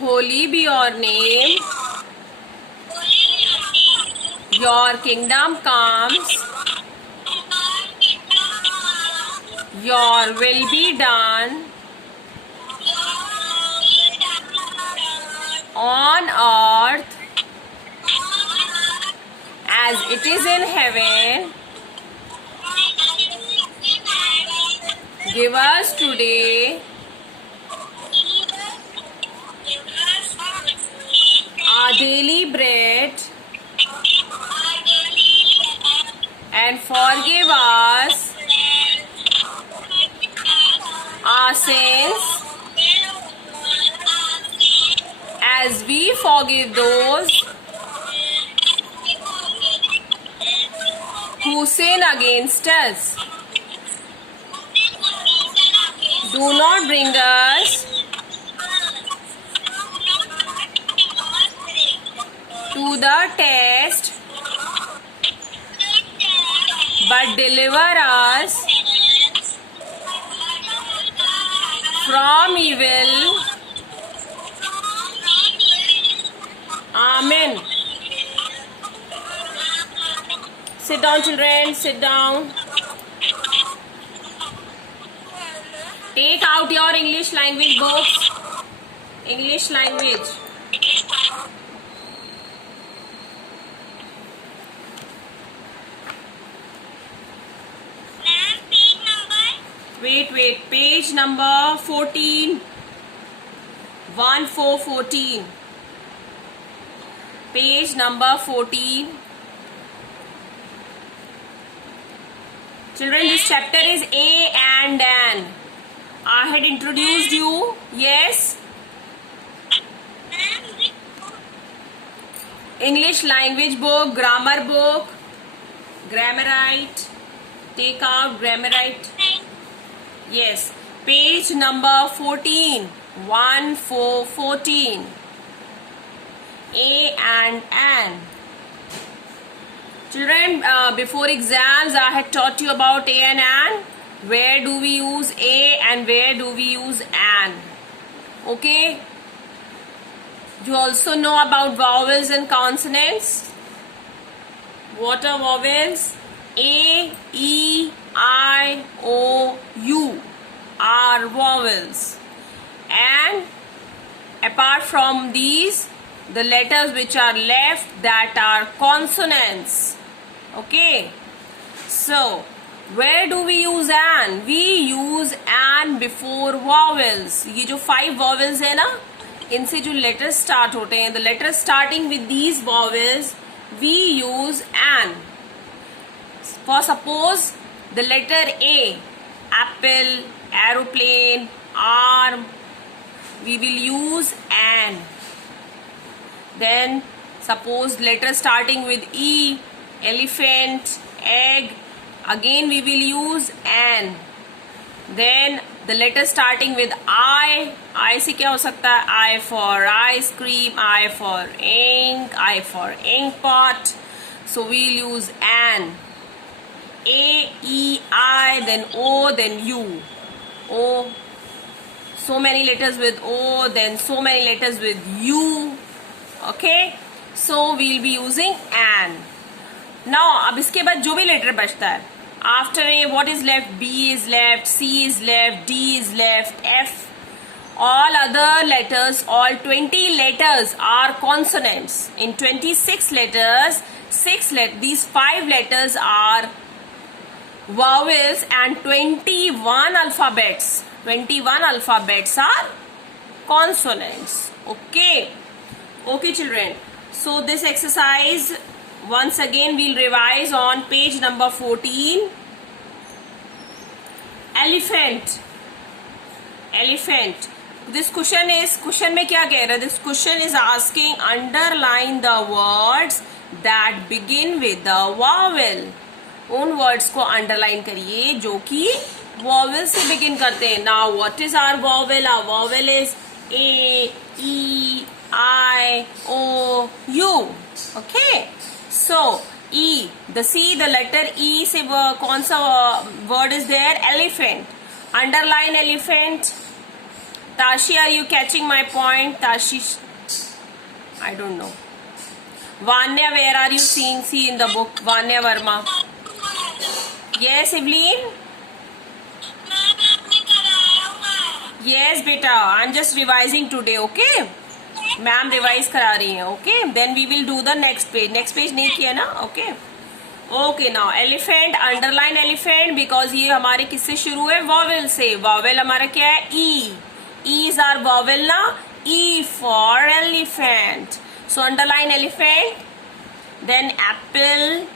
Holy be your name. Your kingdom comes. Your will be done on earth as it is in heaven. Give us today our daily bread, and forgive us our sins as we forgive those who sin against us. Do not bring us to the test, but deliver us from evil. Amen. Sit down, children. Sit down. Take out your English language books. English language. Wait. Page number 14. 1414. Page number 14. Children, this chapter is A and An. I had introduced you. Yes. English language book, grammar book, Grammarite. Take out Grammarite. Yes. Page number 14. 1414. A and An. Children, before exams, I had taught you about A and An. Where do we use A and where do we use An? Okay. You also know about vowels and consonants. What are vowels? A, E, I, O, U are vowels. And apart from these, the letters which are left, that are consonants. Okay. So, where do we use an? We use an before vowels. ये जो 5 vowels है ना, इनसे जो letters start होते हैं, the letters starting with these vowels, we use an. For suppose the letter A, apple, aeroplane, arm, we will use an. Then suppose letter starting with E, elephant, egg, again we will use an. Then the letter starting with I से क्या हो सकता है? I for ice cream, I for ink pot. So we'll use an. A, E, I, then O, then U. O. So many letters with O, then so many letters with U. Okay. So we'll be using an. Now, अब इसके बाद जो भी letter बचता है, after A, what is left? B is left, C is left, D is left, F. All other letters, all 20 letters are consonants. In 26 letters, these 5 letters are vowels and 21 alphabets. 21 alphabets are consonants. Okay. Okay, children. So this exercise, once again, we'll revise on page number 14. Elephant. This question में क्या कह रहा है? This question is asking, underline the words that begin with the vowel. उन words को underline करिए जो कि vowel से begin करते हैं. Now, what is our vowel? Our vowel is A, E, I, O, U. Okay. So, E, the letter E से कौन सा word is there? Elephant. Underline elephant. Tashi, are you catching my point? Tashi, I don't know. Vanya, where are you seeing? See in the book. Vanya Verma. Yes, Evelyn? Yes, beta. I'm just revising today, okay? Ma'am revise करा रही है, okay? Then we will do the next page. Next page नहीं किया ना, okay? Okay, now elephant, underline elephant because ये हमारे किससे शुरू है? Vowel से. Vowel हमारा क्या है? E. E is our vowel ना? E for elephant. So underline elephant. Then apple.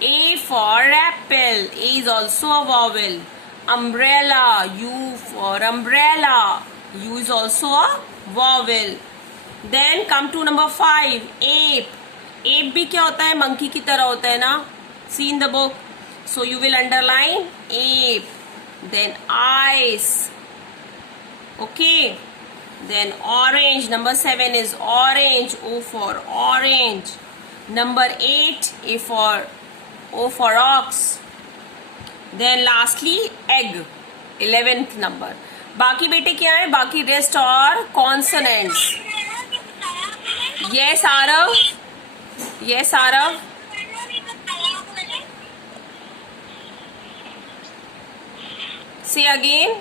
A for apple. A is also a vowel. Umbrella. U for umbrella. U is also a vowel. Then come to number 5. Ape. Ape भी क्या होता है? Monkey की तरह होता है ना? See in the book. So you will underline ape. Then eyes. Okay. Then orange. Number 7 is orange. O for orange. Number 8. O for ox. Then lastly egg. 11th number. बाकी बेटे क्या है? बाकी रेस्ट और consonants. Yes, Arav. Yes, Arav. Say again.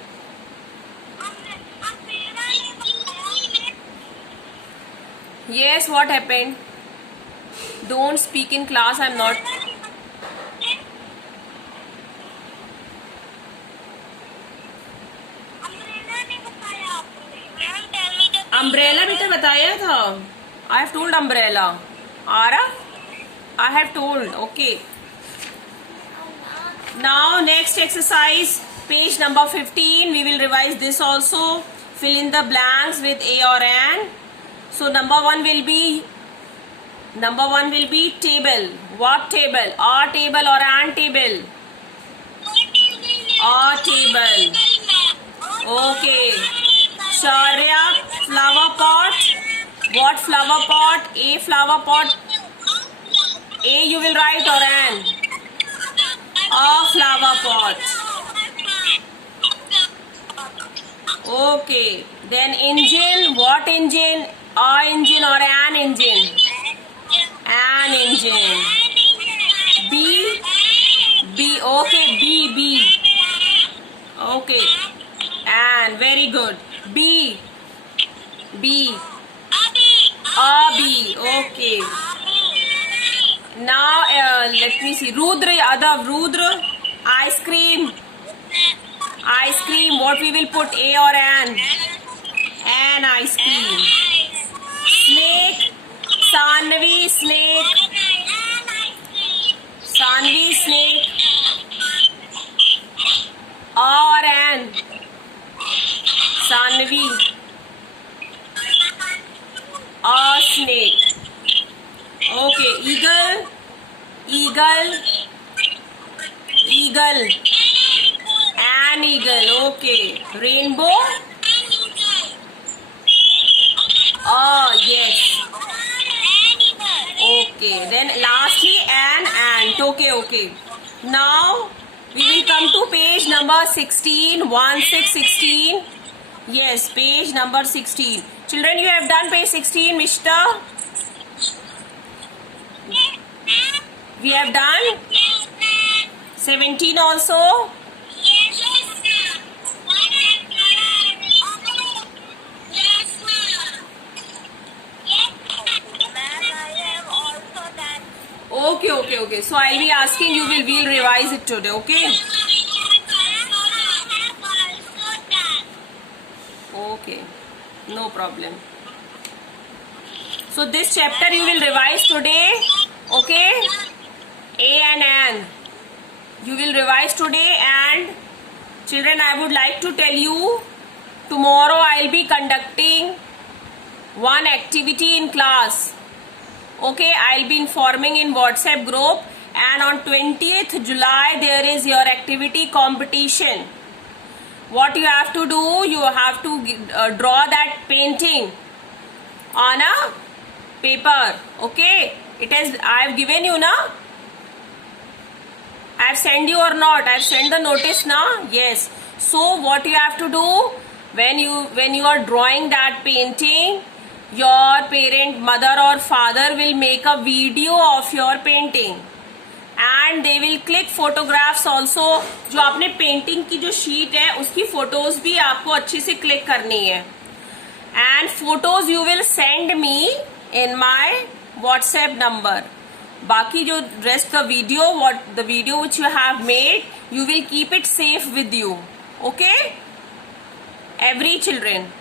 Yes, what happened? Don't speak in class. I'm not. Umbrella बेटा बताया था. I have told umbrella. Arav? I have told. Okay. Now next exercise, page number 15. We will revise this also. Fill in the blanks with A or an. So number one will be table. What table? A table or an table? A table. Okay. Shaurya, flower pot. What flower pot? A flower pot. A you will write or an? A flower pot. Okay. Then engine. What engine? A engine or an engine? An engine. B. B. Okay. B. Okay. And very good. B. A B. Okay. Now let me see. Rudra, Adav, Rudra. Ice cream. Ice cream. What we will put? A or an? An ice cream. Snake. Sanvi, snake. Sanvi, snake. A or an? Sanvi. A snake. Okay. Eagle. An eagle. Okay. Rainbow. Oh yes. Okay. Then lastly an ant. Okay. Now we will come to page number 16. 16. Yes, page number 16. Children, you have done page 16, Mishta? We have done 17 also. Okay. So I'll be asking you. We'll revise it today. Okay. Okay. No problem. So this chapter you will revise today. Okay. A and an. You will revise today, and children, I would like to tell you, tomorrow I'll be conducting one activity in class. Okay, I'll be informing in WhatsApp group, and on 20th July there is your activity competition. What you have to do, you have to draw that painting on a paper. Okay, I have given you na. I have sent you or not? I have sent the notice na. Yes. So what you have to do, when you are drawing that painting, your parent, mother or father will make a video of your painting and they will click photographs also. जो आपने painting की जो sheet है उसकी photos भी आपको अच्छे से क्लिक करनी है, and photos you will send me in my WhatsApp number. बाकी जो rest का video, the video which you have made, you will keep it safe with you. Okay? Every children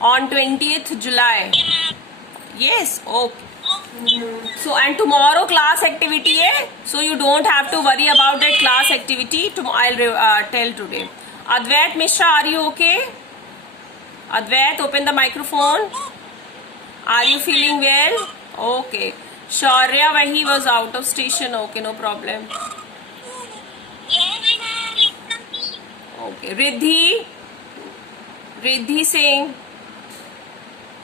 on 20th July. Yes. Okay. So and tomorrow class activity है, so you don't have to worry about that class activity. I'll tell today. Advait Mishra, are you okay? Advait, open the microphone. Are you feeling well? Okay. Shaurya, when he was out of station. Okay, no problem. Okay. Riddhi Singh.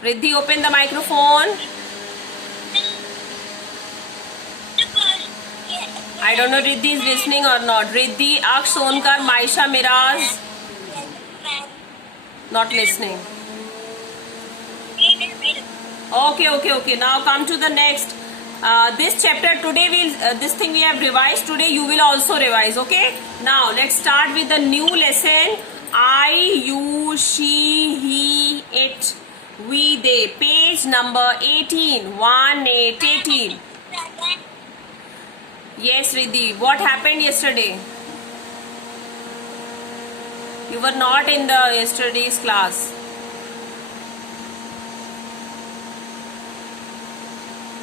Riddhi, open the microphone. I don't know Riddhi is listening or not. Riddhi, Aksh Sonkar, Maisha Miraz. Not listening. Okay. Now come to the next. This chapter today this thing we have revised today. You will also revise. Okay. Now let's start with the new lesson. I, you, she, he, it, we, they. Page number 18. 18. Yes, Riddhi. What happened yesterday? You were not in the yesterday's class.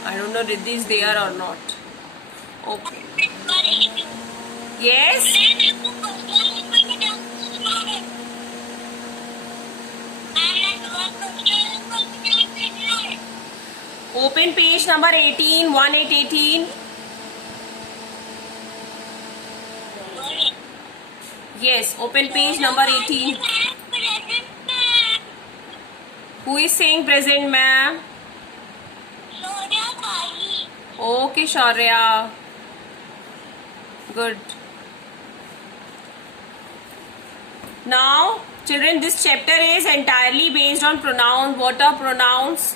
I don't know Riddhi is there or not. Okay. Yes? Open page number 18, 1818. Yes, open page number 18. Who is saying present, ma'am? Okay, Shaurya. Good. Now, children, this chapter is entirely based on pronouns. What are pronouns?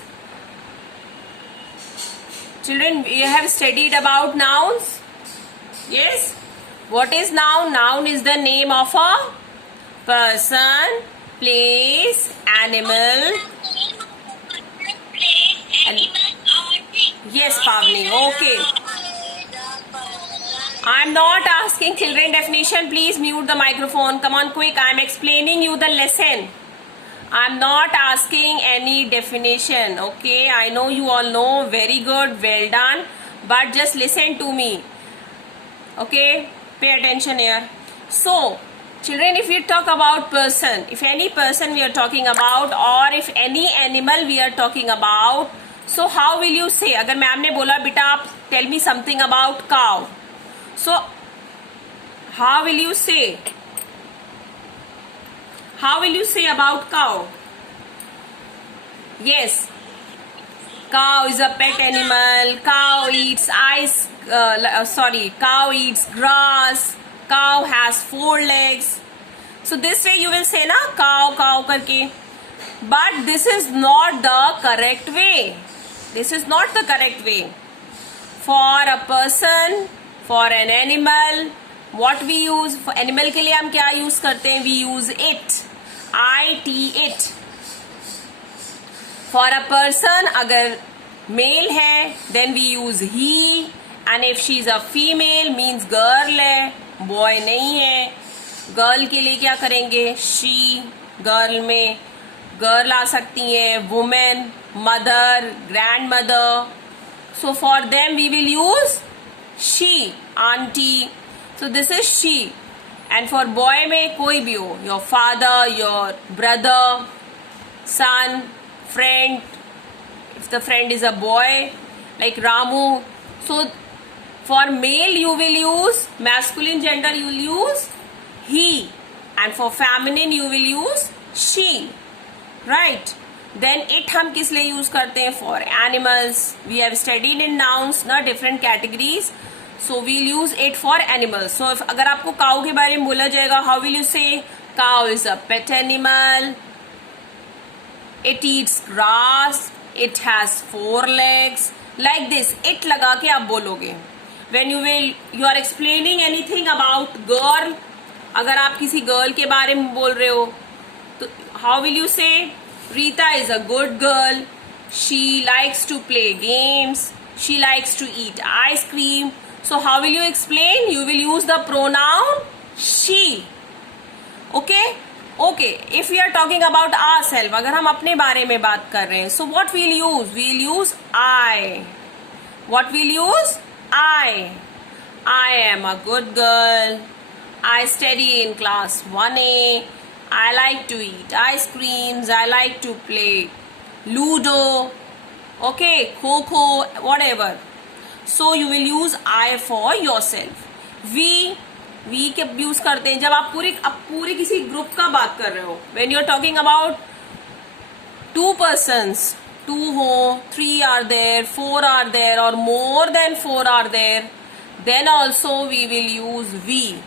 Children, you have studied about nouns? Yes? What is noun? Noun is the name of a person, place, animal. Yes, Pavni. Okay. I am not asking children definition. Please mute the microphone. Come on, quick. I am explaining you the lesson. I am not asking any definition. Okay. I know you all know. Very good. Well done. But just listen to me. Okay. Pay attention here. So, children, if we talk about person, if any person we are talking about, or if any animal we are talking about, so how will you say? अगर ma'am ने बोला बेटा आप tell me something about cow. So, how will you say? How will you say about cow? Yes. Cow is a pet animal. Cow eats cow eats grass. Cow has 4 legs. So this way you will say na cow karke. But this is not the correct way. This is not the correct way. For a person, for an animal, what we use? For animal के लिए हम क्या use करते हैं? We use it. it. For a person, अगर male है, then we use he. And if she is a female, means girl है, boy नहीं है. Girl के लिए क्या करेंगे? She. Girl में girl आ सकती है, woman, mother, grandmother. So for them we will use she, auntie. So this is she. And for boy में कोई भी हो, your father, your brother, son, friend. If the friend is a boy, like Ramu. So for male you will use, masculine gender you will use he. And for feminine you will use she. Right? Then it हम किस लिए use करते हैं? For animals. We have studied in nouns ना different categories. So we'll use it for animals. So if अगर आपको cow के बारे में बोला जाएगा, how will you say? Cow is a pet animal. It eats grass. It has 4 legs. Like this. It लगा के आप बोलोगे. When you are explaining anything about girl, अगर आप किसी गर्ल के बारे में बोल रहे हो तो how will you say? Rita is a good girl. She likes to play games. She likes to eat ice cream. So how will you explain? You will use the pronoun she. Okay? Okay. If we are talking about ourselves, अगर हम अपने बारे में बात कर रहे हैं, so what we'll use? We'll use I. What we'll use? I. I am a good girl. I study in class 1A. I like to eat ice creams. I like to play Ludo. Okay, Kho-Kho, whatever. So you will use I for yourself. We कब use करते हैं? जब आप पूरे किसी group का बात कर रहे हो. When you are talking about 2 persons, 2 हो, 3 are there, 4 are there, or more than 4 are there, then also we will use we.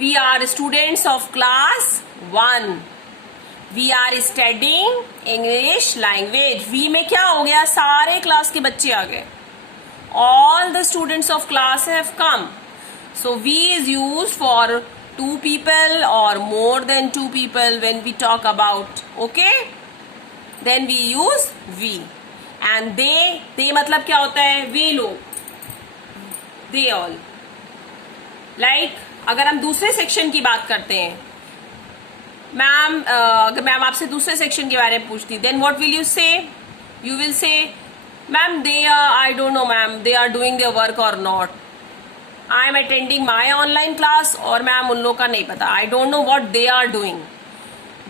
We are students of class 1. We are studying English language. We में क्या हो गया? सारे class के बच्चे आ गए. All the students of class have come. So we is used for 2 people or more than 2 people when we talk about. Okay? Then we use we. And they मतलब क्या होता है? वे लोग. They all. Like अगर हम दूसरे section की बात करते हैं, मैम अगर मैम आपसे दूसरे सेक्शन के बारे में पूछती, then what will you say? You will say ma'am they are, I don't know ma'am, they are doing their work or not. I am attending my online class, और ma'am उन लोग का नहीं पता. I don't know what they are doing.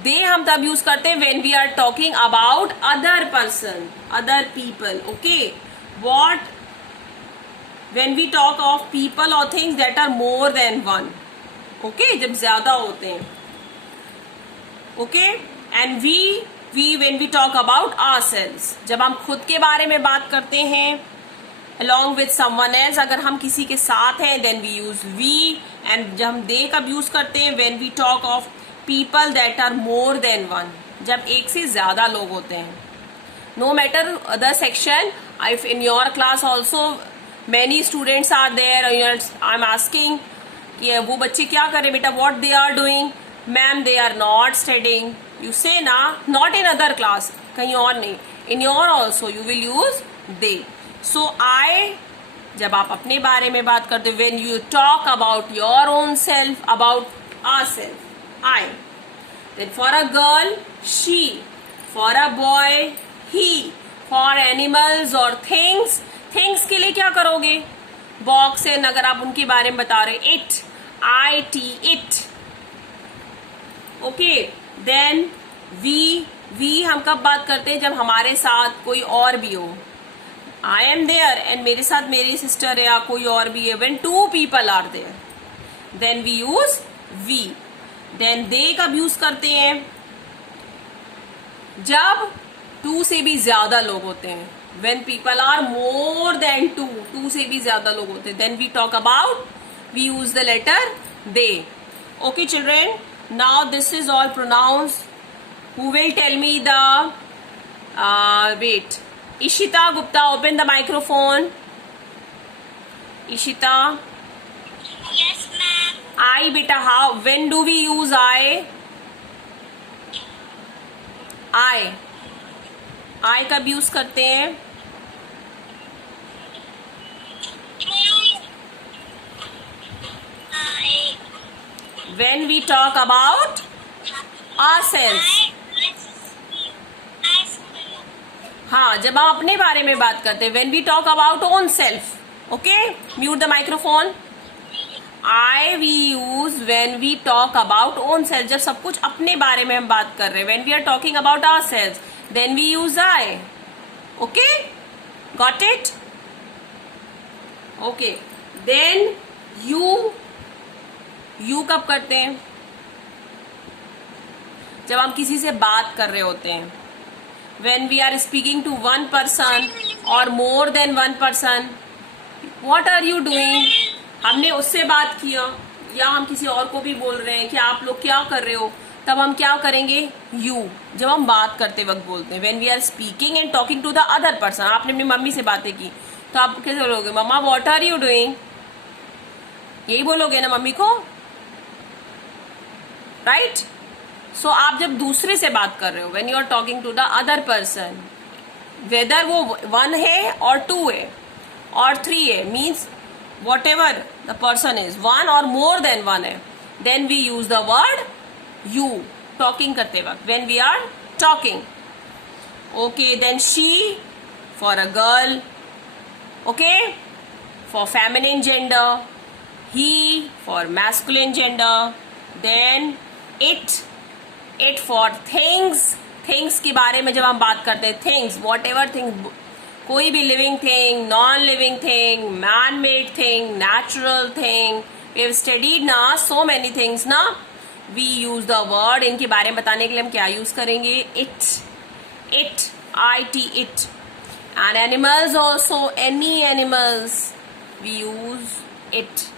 They हम तब use करते हैं when we are talking about other person, other people. Okay, what when we talk of people or things that are more than one. Okay, जब ज्यादा होते हैं. Okay, and we when we talk about ourselves, जब हम खुद के बारे में बात करते हैं along with someone else, अगर हम किसी के साथ हैं then we use we. and जब हम they कब यूज करते हैं? when we talk of people that are more than one, जब एक से ज्यादा लोग होते हैं. no matter other section, if in your class also many students are there, I'm asking कि वो बच्चे क्या कर रहे बेटा? what they are doing? ma'am they are not studying. you say ना, not in other class, कहीं और नहीं, in your also you will use they. so I, जब आप अपने बारे में बात करते, when you talk about your own self, about ourselves, I. then for a girl she, for a boy he, for animals or things के लिए क्या करोगे? बॉक्स एंड अगर आप उनके बारे में बता रहे, it, IT, it. Okay, then we हम कब बात करते हैं? जब हमारे साथ कोई और भी हो. आई एम देयर एंड मेरे साथ मेरी सिस्टर है या कोई और भी है. When 2 people are there then we use we. Then they कब यूज करते हैं? जब 2 से भी ज्यादा लोग होते हैं. when people are more than 2 से भी ज्यादा लोग होते हैं, then we talk about, we use the letter they. Okay children, now this is all pronouns. Who will tell me the wait, Ishita Gupta, open the microphone. Ishita. Yes ma'am. I beta, how, when do we use I कब use करते हैं? When we talk about ourselves. हाँ, जब हम अपने बारे में बात करते हैं, when we talk about own self. Okay, mute the microphone. I we use when we talk about own self. जब सब कुछ अपने बारे में हम बात कर रहे हैं, when we are talking about ourselves, then we use I. Okay, got it? Okay, then you कब करते हैं? जब हम किसी से बात कर रहे होते हैं. When we are speaking to one person or more than one person, what are you doing? हमने उससे बात किया या हम किसी और को भी बोल रहे हैं कि आप लोग क्या कर रहे हो. तब हम क्या करेंगे? यू, जब हम बात करते वक्त बोलते हैं। When we are speaking and talking to the other person, आपने अपनी मम्मी से बातें की तो आप कैसे बोलोगे? मम्मा व्हाट आर यू डूइंग? यही बोलोगे ना मम्मी को, राइट? सो आप जब दूसरे से बात कर रहे हो, when you are talking to the other person, whether वो 1 है और 2 है और 3 है, means whatever the person is, 1 और मोर देन 1 है, then we use the word you talking करते वक्त, when we are talking. Okay, then she for a girl, okay, for feminine gender, he for masculine gender, then it for things के बारे में जब हम बात करते हैं, things whatever things, कोई भी living thing, non living thing, man made thing, natural thing, we have studied ना so many things ना, we use the word, इनके बारे में बताने के लिए हम क्या यूज करेंगे? it and animals also, any animals we use it.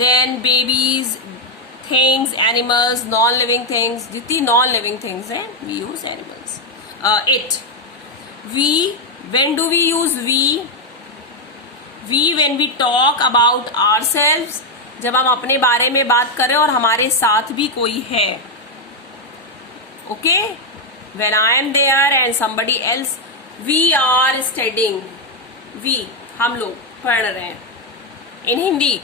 Then babies, things, animals, non-living things, जितनी non-living things हैं, we use animals. It. We, when do we use we? We when we talk about ourselves, जब हम अपने बारे में बात करें और हमारे साथ भी कोई है. Okay? When I am there and somebody else, we are studying. We, हम लोग पढ़ रहे हैं. In हिंदी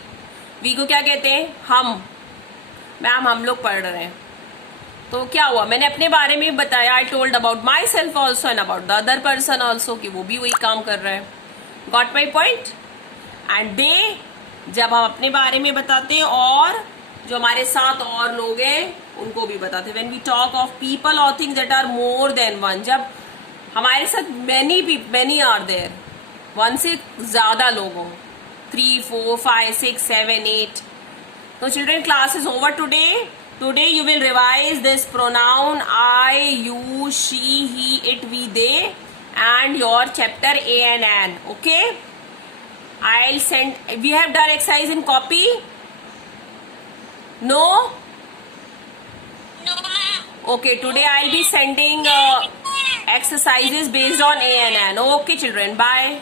वी को क्या कहते हैं? हम. मैम हम लोग पढ़ रहे हैं. तो क्या हुआ? मैंने अपने बारे में बताया, I told about my self also and about the other person also, कि वो भी वही काम कर रहे हैं. Got my point? And they, जब हम अपने बारे में बताते हैं और जो हमारे साथ और लोग हैं उनको भी बताते हैं. When we talk of people or things that are more than one, जब हमारे साथ मैनी आर देयर, 1 से ज्यादा लोग हों, 3, 4, 5, 6, 7, 8. So children, class is over today. Today you will revise this pronoun I, you, she, he, it, we, they, and your chapter A and N. Okay? I'll send. We have done exercise in copy. No? No, ma'am. Okay. Today I'll be sending exercises based on A and N. Okay, children. Bye.